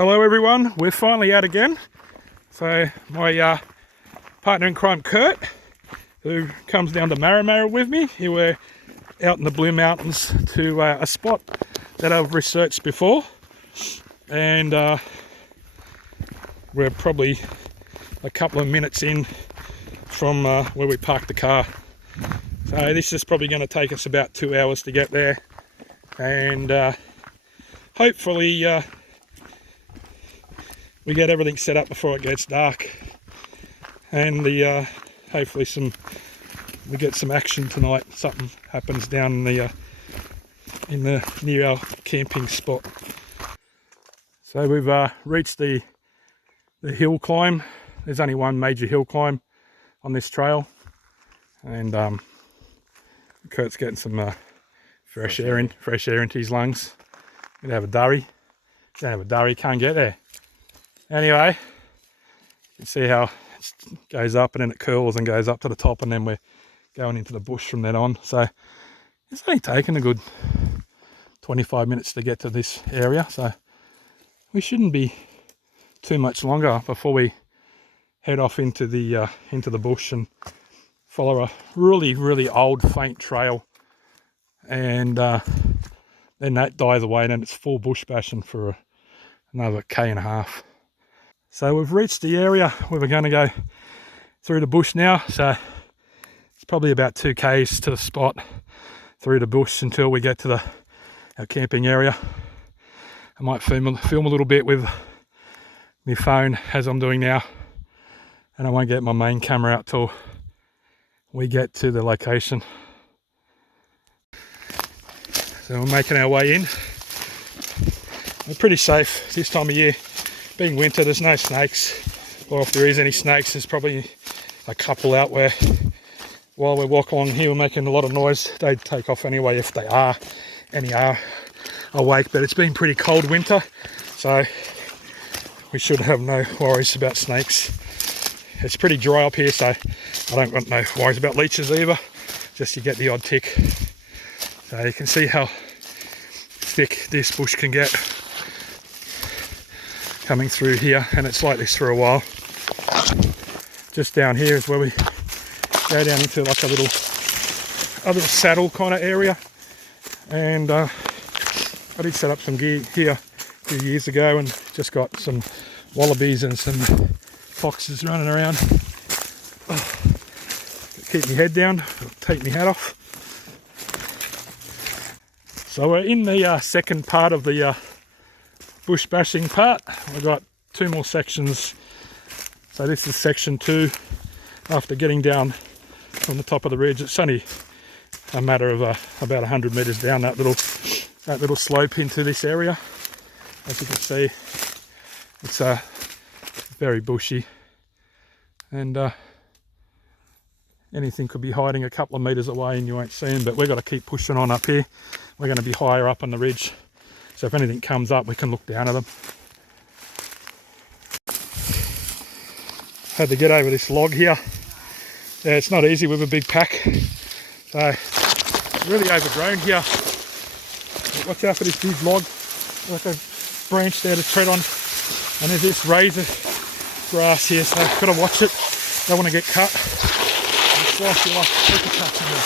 Hello everyone, we're finally out again. So my partner in crime Kurt, who comes down to Marramara with me, here we're out in the Blue Mountains to a spot that I've researched before, and we're probably a couple of minutes in from where we parked the car. So this is probably going to take us about 2 hours to get there, and hopefully we get everything set up before it gets dark, and hopefully we get some action tonight. Something happens down near our camping spot. So we've reached the hill climb. There's only one major hill climb on this trail, and Kurt's getting some fresh air into his lungs. Gonna have a durry. Don't have a durry, can't get there. Anyway, you can see how it goes up and then it curls and goes up to the top, and then we're going into the bush from then on. So it's only taken a good 25 minutes to get to this area, so we shouldn't be too much longer before we head off into the bush and follow a really old faint trail, and then that dies away, and then it's full bush bashing for another K&a-half. So we've reached the area where we're going to go through the bush now. So it's probably about 2 k's to the spot through the bush until we get to our camping area. I might film a little bit with my phone as I'm doing now, and I won't get my main camera out till we get to the location. So we're making our way in. We're pretty safe this time of year. Being winter, there's no snakes, or if there is any snakes, there's probably a couple out where while we walk along here we're making a lot of noise. They'd take off anyway if they are awake, but it's been pretty cold winter, so we should have no worries about snakes. It's pretty dry up here, so I don't want no worries about leeches either, just you get the odd tick. So you can see how thick this bush can get coming through here, and it's like this for a while. Just down here is where we go down into like a little saddle kind of area, and I did set up some gear here a few years ago and just got some wallabies and some foxes running around. Keep my head down, take my hat off. So we're in the second part of the bush bashing part. We've got 2 more sections. So this is section 2. After getting down from the top of the ridge, it's only a matter of about 100 meters down that little slope into this area. As you can see, it's very bushy, and anything could be hiding a couple of meters away and you won't see them, but we've got to keep pushing on up here. We're going to be higher up on the ridge, so if anything comes up we can look down at them. Had to get over this log here. Yeah, it's not easy with a big pack, so it's really overgrown here. Watch out for this big log, like a branch there to tread on, and there's this razor grass here, so I've got to watch it. Don't want to get cut. It's slice you like paper cuts in there.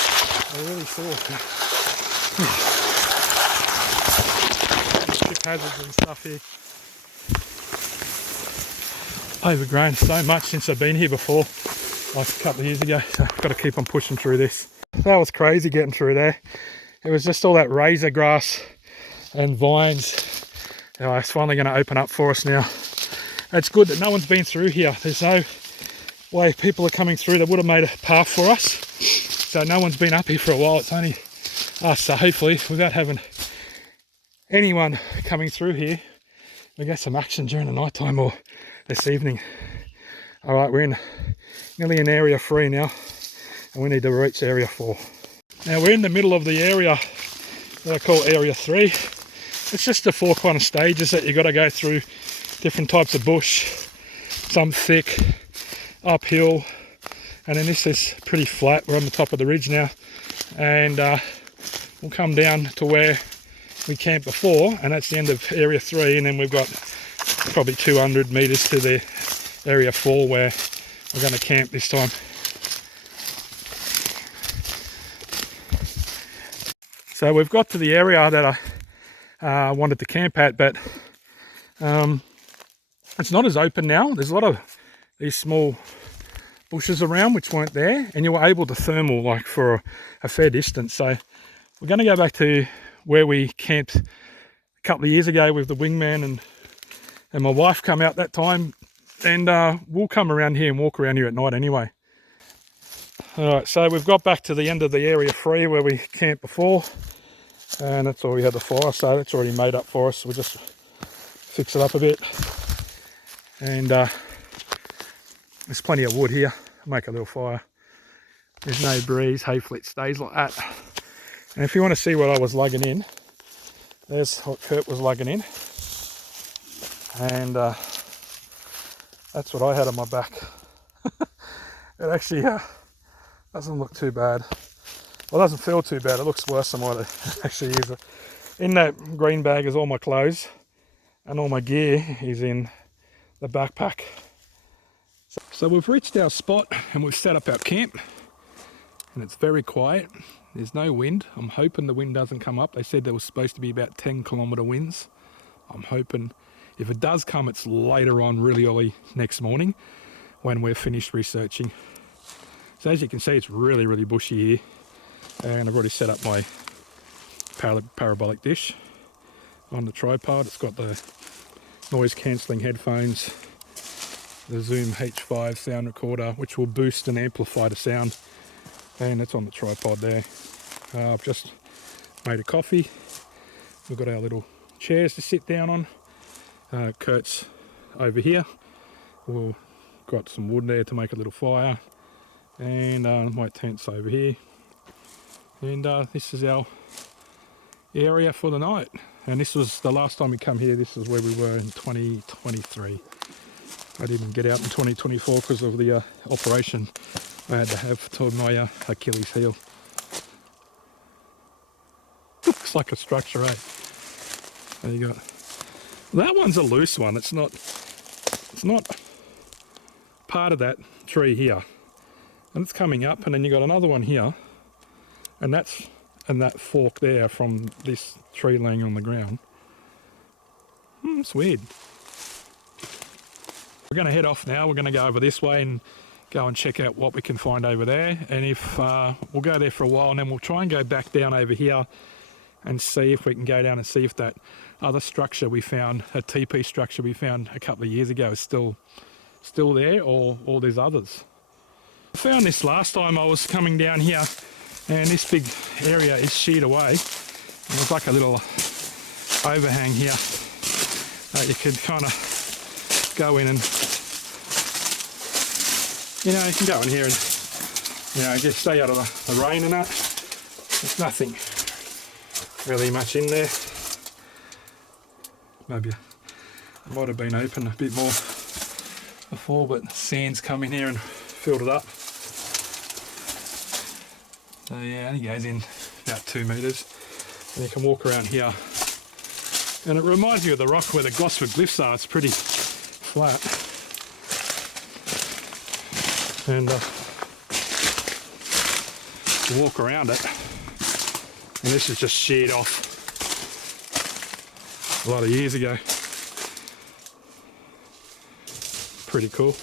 They're really sore. Trip hazards and stuff here. Overgrown so much since I've been here before, like a couple of years ago, so I've got to keep on pushing through this. That was crazy getting through there. It was just all that razor grass and vines. It's finally going to open up for us now. It's good that no one's been through here. There's no way people are coming through. They would have made a path for us, so no one's been up here for a while. It's only us, so hopefully without having anyone coming through here, we get some action during the night time or this evening. All right, we're in nearly in area 3 now, and we need to reach area 4. Now we're in the middle of the area that I call area 3. It's just the 4 kind of stages that you got to go through. Different types of bush, some thick, uphill, and then this is pretty flat. We're on the top of the ridge now, and we'll come down to where we camped before, and that's the end of area 3, and then we've got probably 200 metres to the area 4 where we're going to camp this time. So we've got to the area that I wanted to camp at, but it's not as open now. There's a lot of these small bushes around which weren't there, and you were able to thermal like for a fair distance. So we're going to go back to where we camped a couple of years ago with the wingman and my wife come out that time, and we'll come around here and walk around here at night anyway. Alright, so we've got back to the end of the area 3 where we camped before, and that's where we had the fire, so it's already made up for us. We'll just fix it up a bit, and there's plenty of wood here. Make a little fire. There's no breeze, hopefully it stays like that. And if you want to see what I was lugging in, there's what Kurt was lugging in, and that's what I had on my back. It actually doesn't look too bad. Well, it doesn't feel too bad. It looks worse than what it actually is. In that green bag is all my clothes, and all my gear is in the backpack. So we've reached our spot and we've set up our camp, and it's very quiet. There's no wind. I'm hoping the wind doesn't come up. They said there was supposed to be about 10-kilometre winds. I'm hoping if it does come, it's later on, really early next morning when we're finished researching. So as you can see, it's really, really bushy here, and I've already set up my parabolic dish on the tripod. It's got the noise cancelling headphones, the Zoom H5 sound recorder, which will boost and amplify the sound, and it's on the tripod there. I've just made a coffee. We've got our little chairs to sit down on. Kurt's over here. We've got some wood there to make a little fire, and my tent's over here, and this is our area for the night. And this was the last time we come here. This is where we were in 2023. I didn't get out in 2024 because of the operation I had to have to my Achilles heel. Looks like a structure, eh? There you go. That one's a loose one. It's not part of that tree here, and it's coming up, and then you got another one here, and that fork there from this tree laying on the ground. It's weird. We're going to head off now. We're going to go over this way and go and check out what we can find over there, and if we'll go there for a while, and then we'll try and go back down over here and see if we can go down and see if that other structure we found, a TP structure we found a couple of years ago, is still there, or there's others. I found this last time I was coming down here, and this big area is sheared away, and there's like a little overhang here that you could kind of go in and, you know, you can go in here and, you know, just stay out of the rain and that. There's nothing really much in there. Maybe it might have been open a bit more before, but sand's come in here and filled it up. So yeah, it only goes in about 2 metres, and you can walk around here, and it reminds me of the rock where the Gosford glyphs are. It's pretty flat, and you walk around it, and this is just sheared off a lot of years ago. Pretty cool.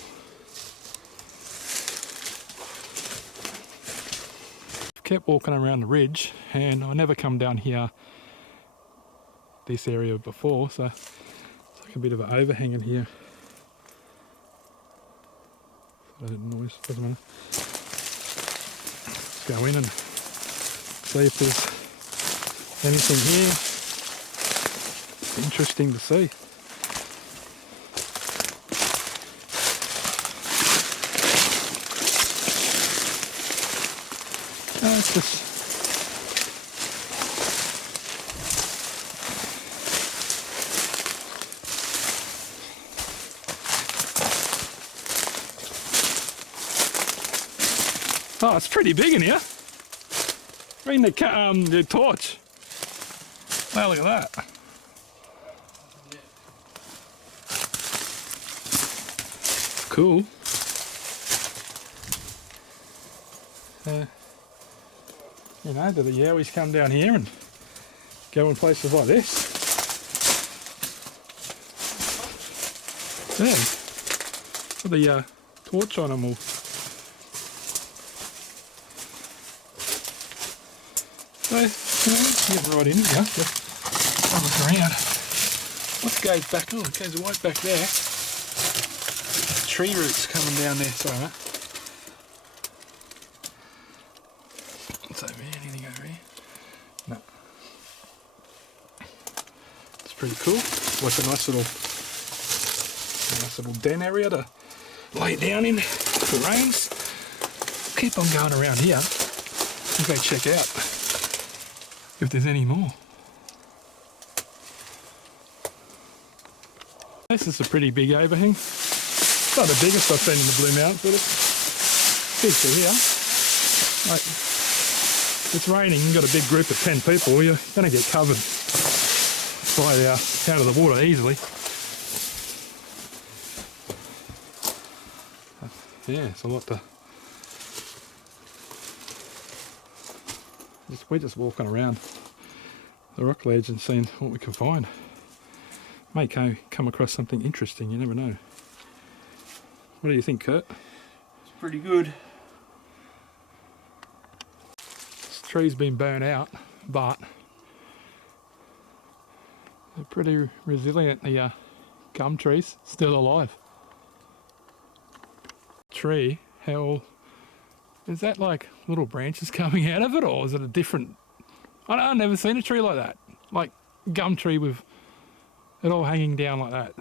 Kept walking around the ridge, and I never come down here, this area before, so it's like a bit of an overhang in here. Noise, doesn't matter. Let's go in and see if there's anything here interesting to see. No, it's just oh, it's pretty big in here. Bring the torch. Wow, look at that. cool. You know, do the yowies come down here and go in places like this? Yeah, put the torch on them. So, get right in here, just have a look around. What goes back? Oh, it goes right back there. Tree roots coming down there, sorry mate. What's over here? Anything over here? No. It's pretty cool. Like a nice little den area to lay down in if it rains. Keep on going around here and go check out if there's any more. This is a pretty big overhang. It's not the biggest I've seen in the Blue Mountains, but it's big for here. Like, if it's raining, you've got a big group of 10 people, you're going to get covered by out of the water easily. Yeah, it's a lot to... We're just walking around the rock ledge and seeing what we can find. May come across something interesting, you never know. What do you think, Kurt? It's pretty good. This tree's been burnt out, but they're pretty resilient. The gum tree's still alive. Tree, how is that? Like little branches coming out of it, or is it a different? I've never seen a tree like that. Like gum tree with it all hanging down like that.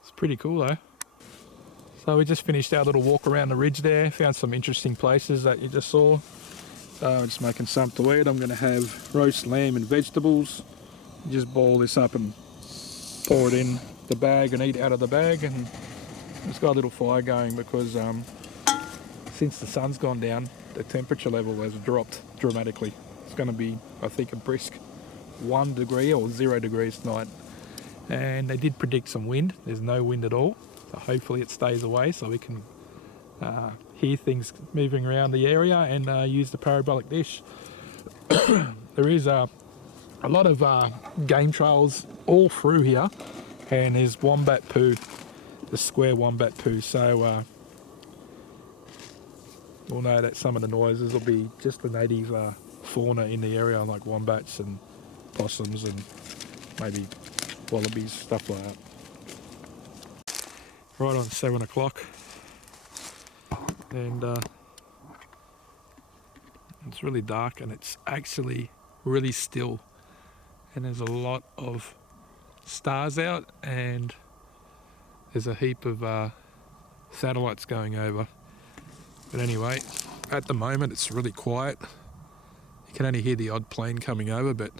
It's pretty cool though. So we just finished our little walk around the ridge there, found some interesting places that you just saw. So I'm just making something to eat. I'm going to have roast lamb and vegetables. Just boil this up and pour it in the bag and eat out of the bag. And it's got a little fire going because since the sun's gone down, the temperature level has dropped dramatically. It's going to be, I think, a brisk 1 degree or 0 degrees tonight. And they did predict some wind. There's no wind at all. So hopefully it stays away so we can hear things moving around the area and use the parabolic dish. There is a lot of game trails all through here, and there's wombat poo, the square wombat poo. So we'll know that some of the noises will be just the native fauna in the area, like wombats and possums and maybe wallabies, stuff like that. Right on 7 o'clock, and it's really dark and it's actually really still, and there's a lot of stars out and there's a heap of satellites going over. But anyway, at the moment it's really quiet. You can only hear the odd plane coming over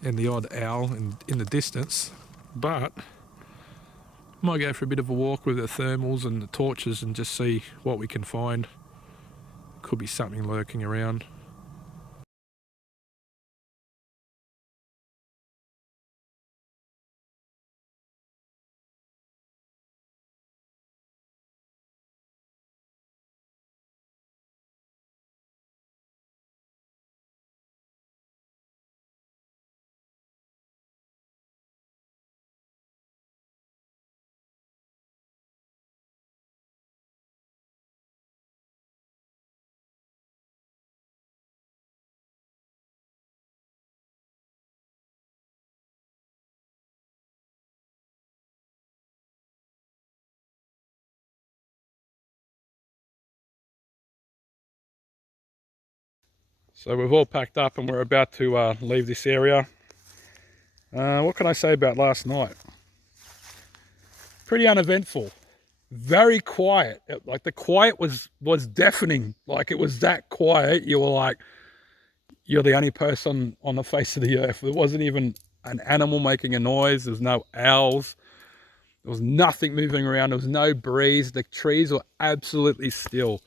and the odd owl in the distance, but might go for a bit of a walk with the thermals and the torches and just see what we can find. Could be something lurking around. So we've all packed up and we're about to leave this area. What can I say about last night? Pretty uneventful. Very quiet. Like the quiet was deafening. Like it was that quiet. You were like, you're the only person on the face of the earth. There wasn't even an animal making a noise. There was no owls. There was nothing moving around. There was no breeze. The trees were absolutely still.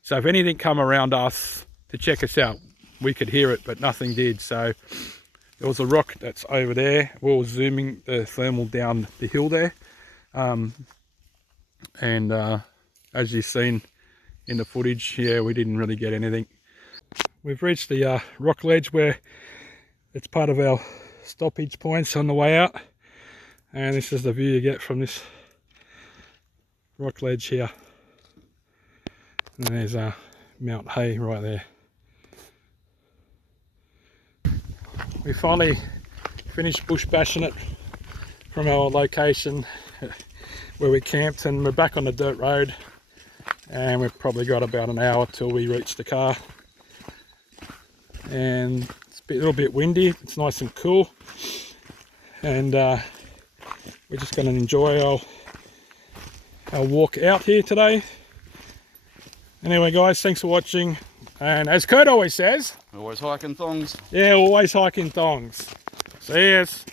So if anything come around us to check us out, we could hear it, but nothing did. So there was a rock that's over there. We were zooming the thermal down the hill there. As you've seen in the footage, yeah, we didn't really get anything. We've reached the rock ledge where it's part of our stoppage points on the way out. And this is the view you get from this rock ledge here. And there's Mount Hay right there. We finally finished bush bashing it from our location where we camped, and we're back on the dirt road, and we've probably got about an hour till we reach the car. And it's a little bit windy, it's nice and cool, and we're just going to enjoy our walk out here today. Anyway guys, thanks for watching, and as Kurt always says, Always hiking thongs. yeah, always hiking thongs. See yous.